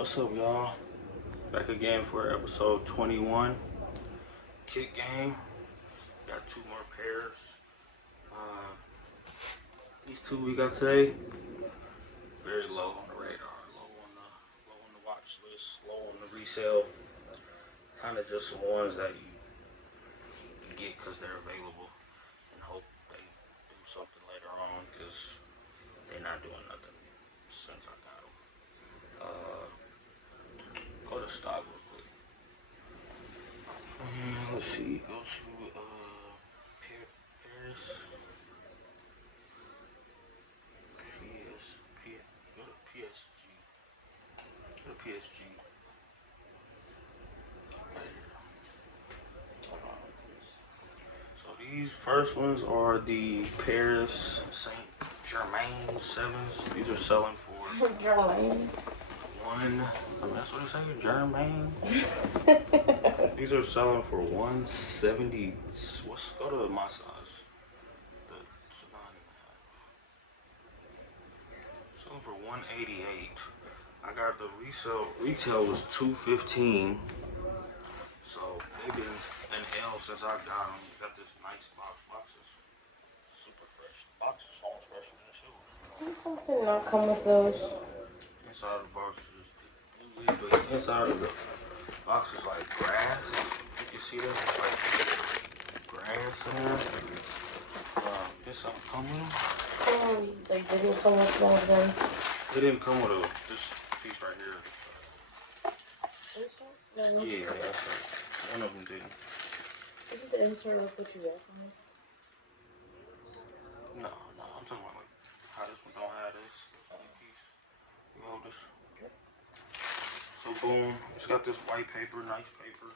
What's up, y'all? Back again for episode 21. Kick game. Got two more pairs. These two we got today, very low on the radar, low on the watch list, low on the resale. Kind of just some ones that you get because they're available and hope they do something later on because they're not doing nothing since I got them. Go to stock real quick. Let's see. Go to Paris. Go to PSG. Go to PSG. So these first ones are the Paris Saint Germain 7s. These are selling for Germain. That's what it says, Germain. These are selling for 170. Go to my size. It's not even half. Selling for 188. I got the retail was 215. So they've been an L since I got them. Got this nice box. Box is super fresh. The box is almost fresher than the shoes. Does something not come with those? Inside of the box is just but inside of the box is like grass. You can see that, it's like grass in there. This something come with them? They didn't come with one of them. They didn't come with this piece right here. This one? No. Yeah, that's right. One of them didn't. Isn't the insert like what you got from it? No, I'm talking about like how this one don't have this piece. You hold this. So boom, it's got this white paper, nice paper.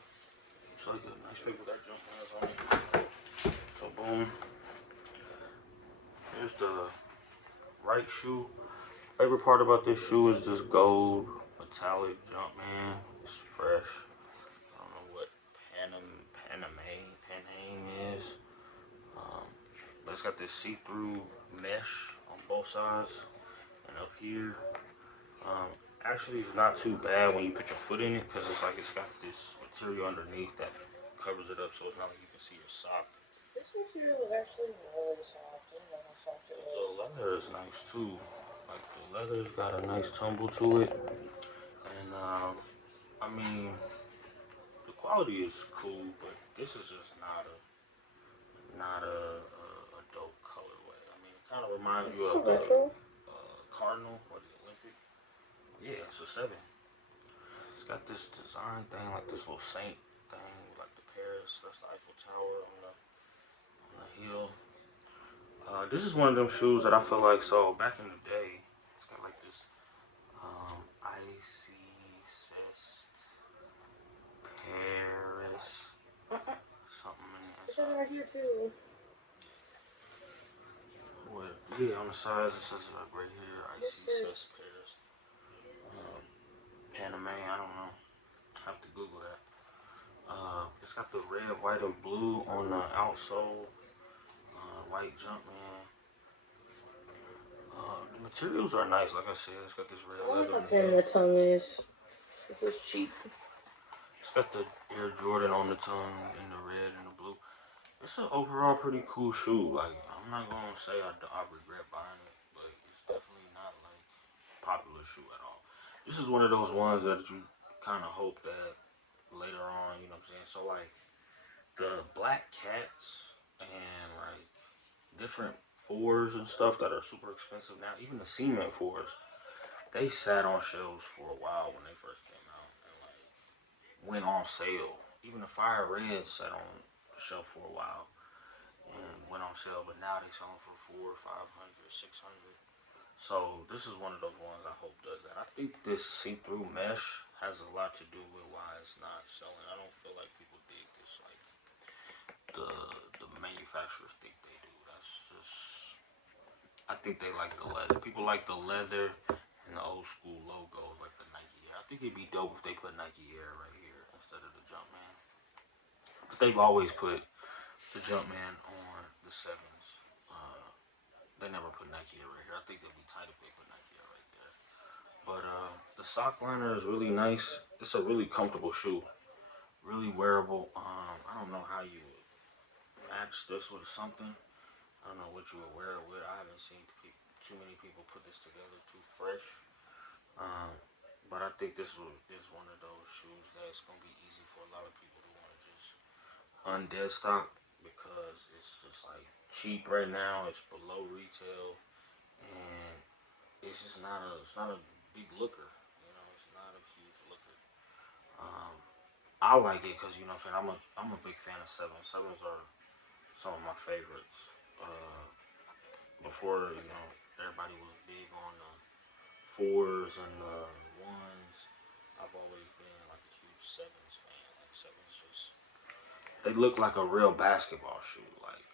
It's like a nice paper that jump lines on it. So boom. Here's the right shoe. Favorite part about this shoe is this gold metallic Jumpman. It's fresh. I don't know what Paname is. But it's got this see-through mesh on both sides and up here. Actually, it's not too bad when you put your foot in it because it's got this material underneath that covers it up, so it's not like you can see your sock. This material is actually really soft. I don't know how soft it is. The leather is nice too. Like the leather's got a nice tumble to it, and I mean the quality is cool, but this is just not a dope colorway. I mean, it kind of reminds you of the Cardinal or the Olympic. Yeah, it's a 7. It's got this design thing, like this little saint thing, like the Paris. That's the Eiffel Tower on the hill. This is one of them shoes that I feel like, so back in the day, it's got like this icy cest Paris something in the It says it right here too. What? Yeah, on the sides it says like right here, icy cest Paris. Paname, I don't know. I have to Google that. It's got the red, white, and blue on the outsole. White Jumpman. The materials are nice, like I said. It's got this red leather. How thin the tongue is. This is cheap. It's got the Air Jordan on the tongue in the red and the blue. It's an overall pretty cool shoe. Like, I'm not gonna say I regret buying it, but it's definitely not like a popular shoe at all. This is one of those ones that you kind of hope that later on, you know what I'm saying? So like the black cats and like different 4s and stuff that are super expensive now, even the cement 4s, they sat on shelves for a while when they first came out and like went on sale. Even the Fire Red sat on the shelf for a while and went on sale, but now they sell them for $400, $500, $600. So this is one of those ones I hope does that. I think this see-through mesh has a lot to do with why it's not selling. I don't feel like people dig this like the manufacturers think they do. That's just, I think they like the leather. People like the leather and the old school logos like the Nike Air. I think it'd be dope if they put Nike Air right here instead of the Jumpman. But they've always put the Jumpman on the 7s. They never put Nike Air right here. I think they'd be tight if they put Nike Air right there. But the sock liner is really nice. It's a really comfortable shoe, really wearable. I don't know how you would match this with something. I don't know what you would wear it with. I haven't seen too many people put this together too fresh. Um, but I think this is one of those shoes that's gonna be easy for a lot of people to want to just undead stock because it's just like cheap right now. It's below retail, and it's not a big looker. You know, it's not a huge looker. Um, I like it because you know what I'm saying. I'm a big fan of sevens. Sevens are some of my favorites. Before you know, everybody was big on the fours and the ones. I've always been like a huge sevens fan. Like sevens just they look like a real basketball shoe. Like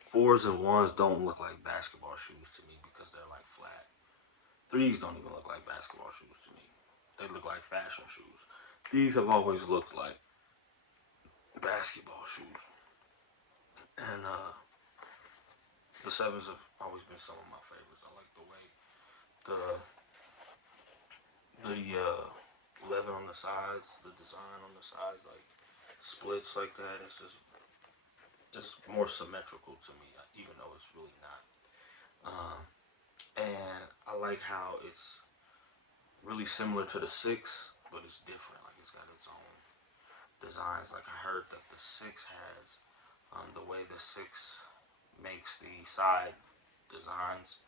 fours and ones don't look like basketball shoes to me because they're like flat. Threes don't even look like basketball shoes to me. They look like fashion shoes. These have always looked like basketball shoes. And the sevens have always been some of my favorites. I like the way the leather on the sides, the design on the sides, like splits like that. It's more symmetrical to me, even though it's really not. Um, and I like how it's really similar to the six, but it's different. Like it's got its own designs. Like I heard that the six has the way the six makes the side designs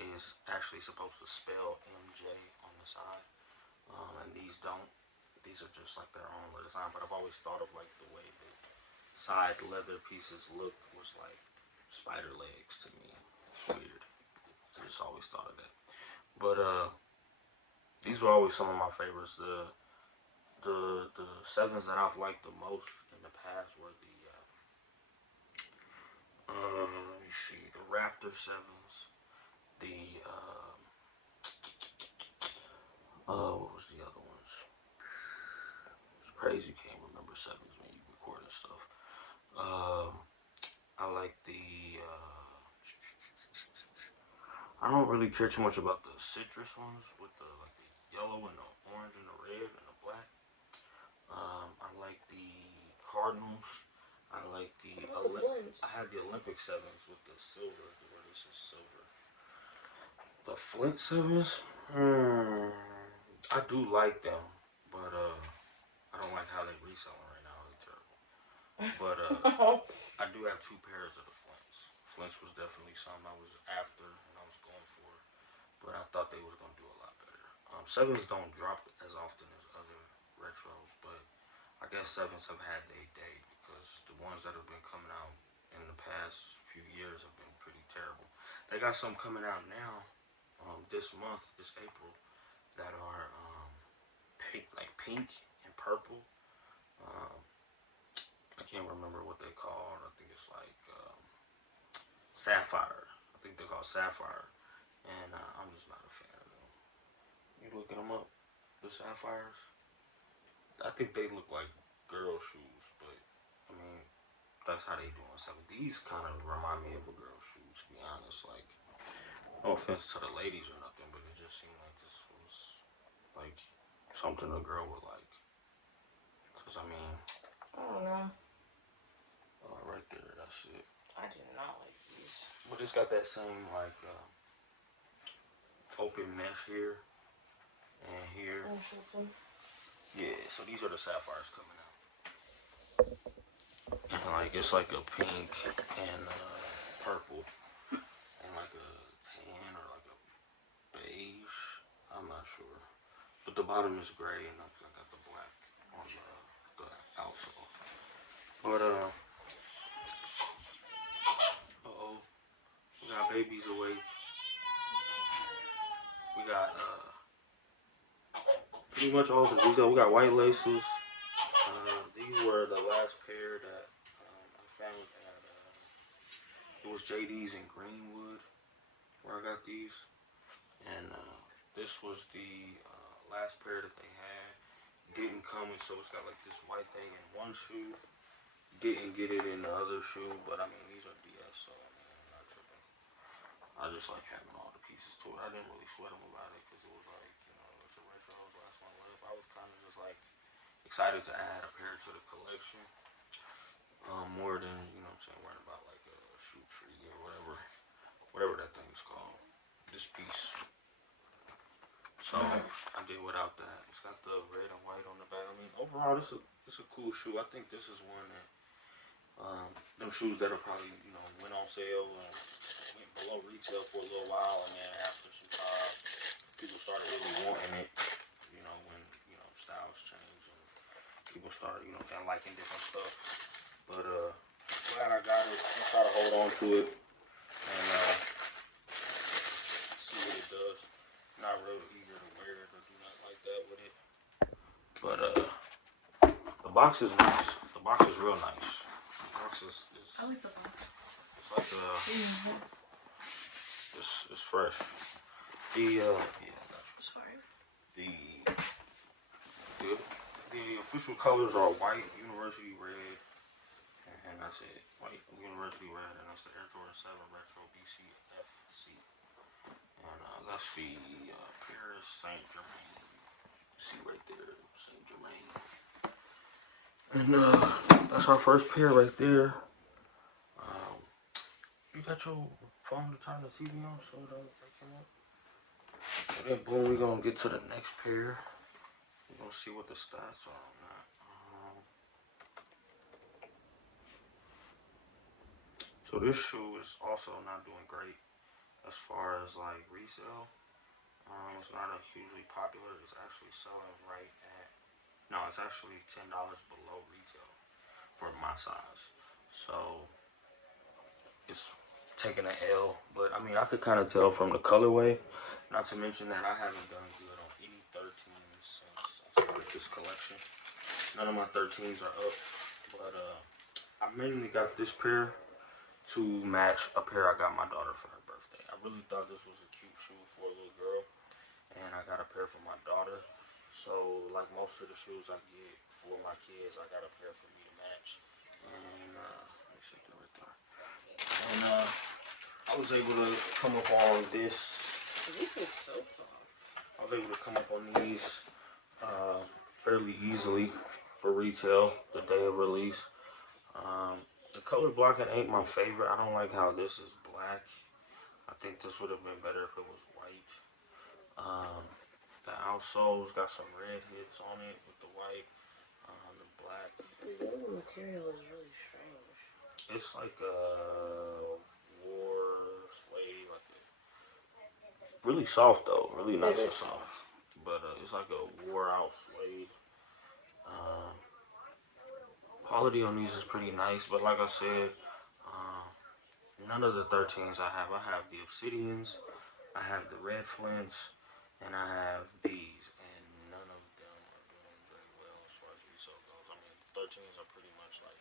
is actually supposed to spell MJ on the side, and these don't. These are just like their own design. But I've always thought of like the way the side leather pieces look was like spider legs to me. It's weird. I just always thought of that. But these were always some of my favorites. The sevens that I've liked the most in the past were the let me see, the Raptor sevens, the what was the other ones? It's crazy. Can't remember sevens when you recording stuff. I like the. I don't really care too much about the citrus ones with the like the yellow and the orange and the red and the black. I like the Cardinals. I like the. What about the Flames? I had the Olympic sevens with the silver. Where this is silver. The Flint sevens. I do like them, but I don't like how they reselling right now. They're terrible. But I do have two pairs of the Flints. Flints was definitely something I was after and I was going for, but I thought they was gonna do a lot better. Sevens don't drop as often as other retros, but I guess sevens have had their day because the ones that have been coming out in the past few years have been pretty terrible. They got some coming out now, this month, this April, that are pink, like pink and purple. Um, I can't remember what they called. I think it's like sapphire. I think they're called sapphire, and I'm just not a fan of them. You looking them up? The sapphires? I think they look like girl shoes, but I mean that's how they do on something. These kind of remind me of a girl shoe, to be honest. Like, no offense to the ladies or nothing, but it just seemed like this was like something a girl would like. Cause I mean, I don't know. right there, that's it. I do not like these. But it's got that same like open mesh here and here. Interesting. Yeah, so these are the sapphires coming out. And like it's like a pink and purple and like a tan or like a beige. I'm not sure. But the bottom is gray and I got the black on the outsole. But uh-oh. We got babies awake. We got pretty much all the these. We got white laces. These were the last pair that I found at it was JD's in Greenwood where I got these, and this was the last pair that they had. Didn't come in, so it's got like this white thing in one shoe. Didn't get it in the other shoe, but I mean these are DS, so I mean I'm not tripping. I just like having all the pieces pieces to it. I didn't really sweat them about it because it was like, you know, it's a retro last one left. I was kind of just like excited to add a pair to the collection. More than, you know what I'm saying, worrying about like a shoe tree or whatever that thing's called. This piece. So I did without that. It's got the red and white on the back. I mean, overall, it's a cool shoe. I think this is one that them shoes that are probably, you know, went on sale and went below retail for a little while, and then after some time, people started really wanting it. You know, when, you know, styles change and people start, you know, kind of liking different stuff. But glad I got it. I'm trying to hold on to it and see what it does. Not real eager to wear it or do nothing like that with it. But the box is nice. The box is real nice. The box is I like the box. it's like it's fresh. Yeah, I got you. Sorry. The official colors are white, university red, and that's it. White, university red, and that's the Air Jordan 7 Retro BCFC. And that's the Paris Saint Germain. See right there, Saint Germain. And that's our first pair right there. You got your phone to turn the TV on so it don't break him up. And then boom, we're gonna get to the next pair. We're gonna see what the stats are on that. So this shoe is also not doing great as far as like resale. It's not a hugely popular. It's actually selling right at, no, it's actually $10 below retail for my size. So it's taking an L, but I mean I could kind of tell from the colorway. Not to mention that I haven't done good on any 13s since I started this collection. None of my 13s are up, but I mainly got this pair to match a pair I got my daughter for her birthday. I really thought this was a cute shoe for a little girl, and I got a pair for my daughter. So like most of the shoes I get for my kids, I got a pair for me to match. And let me shake that right there. And I was able to come up on this. This is so soft. I was able to come up on these fairly easily for retail the day of release. The color blocking ain't my favorite. I don't like how this is black. I think this would have been better if it was white. The outsole's got some red hits on it with the white, the black. The yellow material is really strange. It's like a war suede, like really soft though, really nice and soft. But it's like a wore out suede. Quality on these is pretty nice, but like I said, none of the 13s I have. I have the Obsidians, I have the Red Flints, and I have these, and none of them are doing very well as far as resale goes. I mean, 13s are pretty much like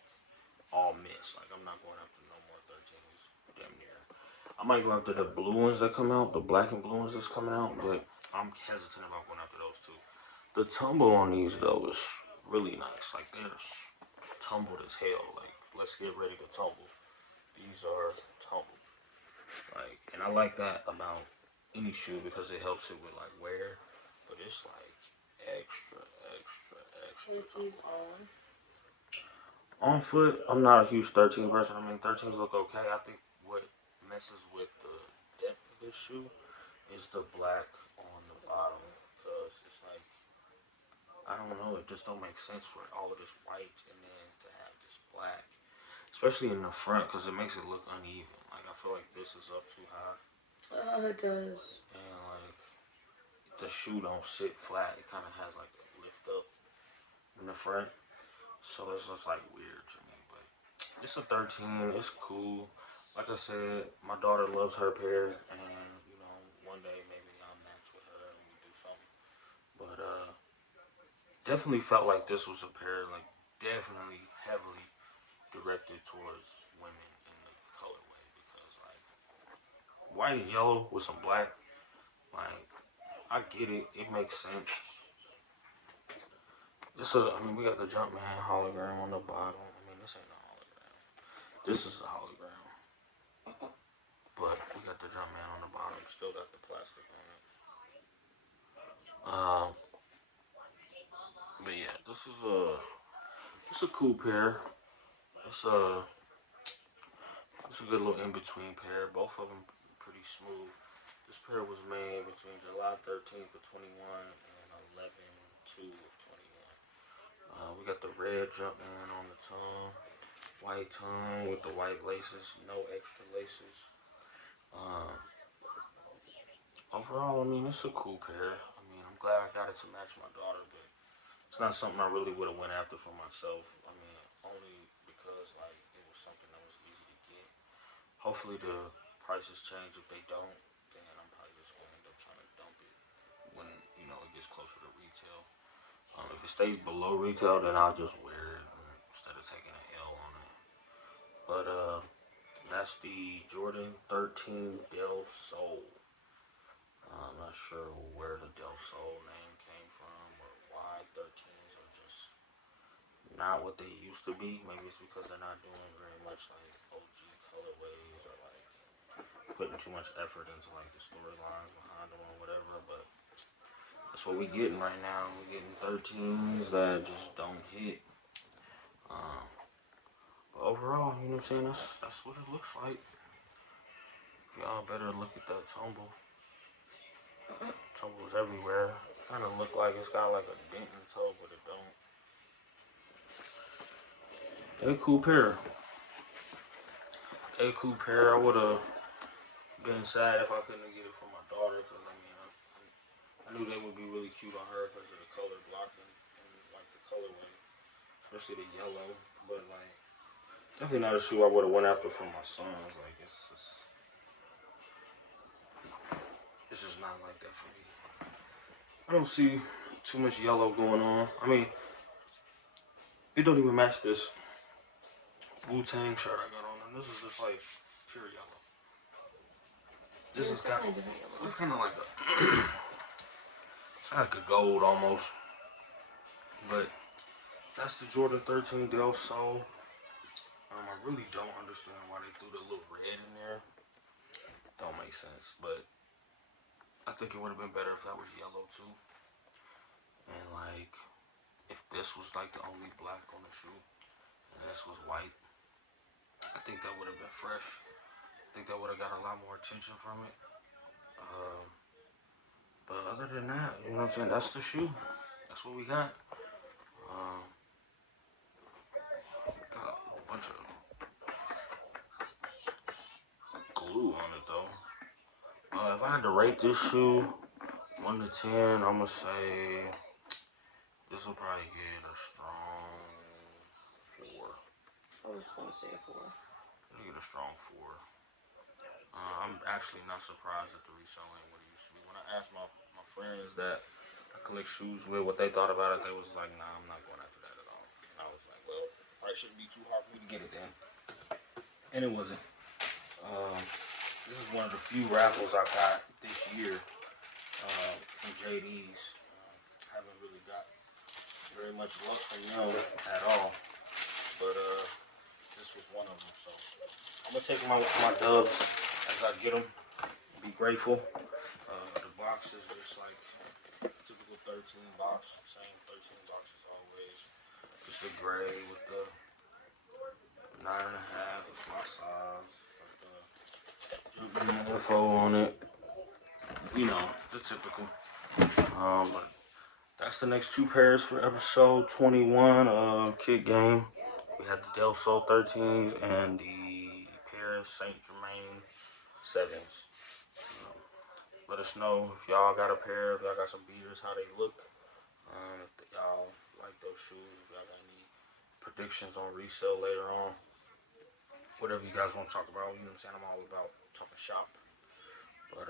all miss. Like I'm not going after no more 13s, damn near. I might go after the blue ones that come out, the black and blue ones that's coming out, but I'm hesitant about going after those two. The tumble on these though is really nice. Like they're tumbled as hell. Like let's get ready to tumble. These are tumbled. Like, and I like that about any shoe because it helps it with like wear. But it's like extra tumble. On foot, I'm not a huge 13 person. I mean, 13s look okay. I think what messes with the depth of this shoe is the black on the bottom. Because it's like, I don't know, it just don't make sense for all of this white and then to have this black. Especially in the front because it makes it look uneven. Like, I feel like this is up too high. It does. And like, the shoe don't sit flat. It kind of has like a lift up in the front. So it's just like weird to me, but it's a 13. It's cool. Like I said, my daughter loves her pair, and you know, one day maybe I'll match with her and we do something. But definitely felt like this was a pair, like definitely heavily directed towards women in the colorway because like white and yellow with some black, like I get it, it makes sense. I mean, we got the Jumpman hologram on the bottom. I mean, this ain't a hologram. This is a hologram. But we got the Jumpman on the bottom. Still got the plastic on it. But yeah, it's a cool pair. It's a it's a good little in between pair. Both of them pretty smooth. This pair was made between July 13th of 21 and 11/2 of 21. We got the red Jumpman on the tongue, white tongue with the white laces, no extra laces. Um, Overall, I mean, it's a cool pair. I mean, I'm glad I got it to match my daughter, but it's not something I really would have went after for myself. I mean, only because like it was something that was easy to get. Hopefully the prices change. If they don't, then I'm probably just gonna end up trying to dump it when it gets closer to retail. If it stays below retail, then I'll just wear it instead of taking an L on it. But that's the Jordan 13 Del Sol. I'm not sure where the Del Sol name came from or why 13s are just not what they used to be. Maybe it's because they're not doing very much like OG colorways or like putting too much effort into like the storylines behind them or whatever. But that's what we getting right now. We're getting 13s that just don't hit. Um, but overall, you know what I'm saying? That's what it looks like. Y'all better look at that tumble. Tumble's everywhere. Kind of look like it's got like a dent in the toe, but it don't. A cool pair. A cool pair. I would have been sad if I couldn't get it for my daughter, because I mean, I knew they would be really cute on her because of the color blocking and like the colorway, especially the yellow. But like, definitely not a shoe I would have went after for my sons. Like it's just not like that for me. I don't see too much yellow going on. I mean, it don't even match this Wu-Tang shirt I got on, and this is just like pure yellow. This is kind of it's kind of like a it's like a gold almost, but that's the Jordan 13 Del Sol. I really don't understand why they threw the little red in there. Don't make sense, but I think it would have been better if that was yellow too. And like, if this was like the only black on the shoe, and this was white, I think that would have been fresh. I think that would have got a lot more attention from it. Um, but other than that, you know what I'm saying? That's the shoe. That's what we got. Um, got a bunch of glue on it though. If I had to rate this shoe 1 to 10, I'm gonna say this will probably get a strong 4. I was gonna say 4. It'll get a strong 4. I'm actually not surprised at the resale ain't what it used to be. When I asked my friends that I collect shoes with what they thought about it, they was like, nah, I'm not going after that at all. And I was like, well, probably shouldn't be too hard for me to get it then. And it wasn't. This is one of the few raffles I got this year from JD's. Haven't really got very much luck from them at all. But this was one of them. So I'm going to take my dubs as I get them. Be grateful. The box is just like typical 13 box. Same 13 boxes always. Just the gray with the 9.5 is my size. Jumping info on it. You know, the typical. But that's the next 2 pairs for episode 21 of Kick Game. We had the Del Sol 13s and the Paris Saint Germain 7s. Let us know if y'all got a pair, if y'all got some beaters, how they look. If y'all like those shoes, if y'all got any predictions on resale later on. Whatever you guys want to talk about, you know what I'm saying? I'm all about talking shop. But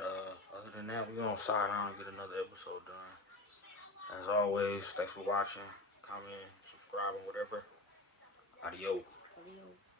other than that, we're going to sign out and get another episode done. As always, thanks for watching, comment, subscribe, and whatever. Adios.